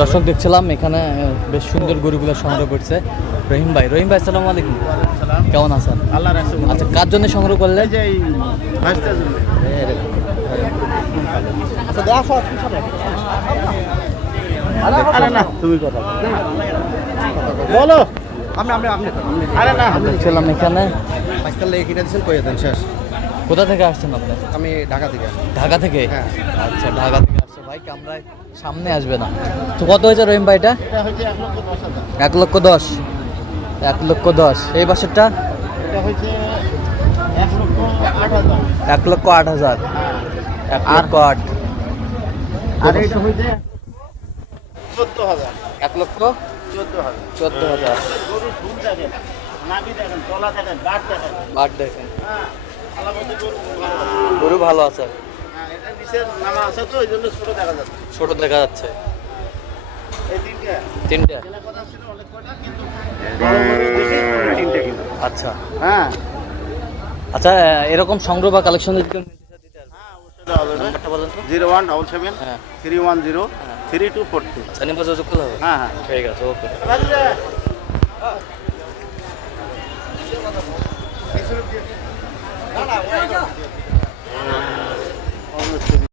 দর্শক দেখছিলাম এখানে বেশ সুন্দর গরুগুলো সংগ্রহ করছে রহিম ভাই। আসসালামু আলাইকুম, কেমন আছেন? আল্লাহ রাখছে। আচ্ছা, কার জন্য সংগ্রহ করলে? এই যে এই ভাইস্তার জন্য। আচ্ছা, দেয়া সব আরে না, তুমি কথা বলো। আপনি আরে না, দেখছিলাম এখানে। আজকাল এই কিনে দিয়েছেন কই দেন শেষ। কোথা থেকে আসছেন আপনি? আমি ঢাকা থেকে। ঢাকা থেকে? হ্যাঁ। আচ্ছা, ঢাকা থেকে আসছে ভাই, কামরায় সামনে আসবে না তো। কত হয়েছে রহিম ভাই এটা? এটা হচ্ছে 1,10,000। 1,10,000। 1,10,000। এই বাসেরটা এটা হচ্ছে 1,08,000। 1,08,000। 1,08,000। আর এটা হচ্ছে 14,000। 1,14,000। 14,000। গরুর ঝুল দেখেন, নাভি দেখেন, তলা দেখেন, গাঁট দেখেন। বাট দেখেন, হ্যাঁ, আল্লাহ বলতে গরু খুব ভালো আছে। গরু ভালো আছে। হ্যাঁ, এটা নিচের নামা আছে তো এই জন্য ছোট দেখা যাচ্ছে। ছোট দেখা যাচ্ছে। এই তিনটা তিনটা? কেনা কথা ছিল অনেক কয়টা, কিন্তু বড় বড় দেখি তিনটা কিনা। আচ্ছা হ্যাঁ আচ্ছা, এরকম সংগ্রহ বা কালেকশন যদি কেউ নিতে চায় দিতে পারবে? হ্যাঁ, অবশ্যই দেওয়া যাবে। নাম্বারটা বলেন তো। 0177 হ্যাঁ 310 3242। আচ্ছা, নিম্ন যোগাযোগ করলে হবে? হ্যাঁ হ্যাঁ। ঠিক আছে, ওকে। না না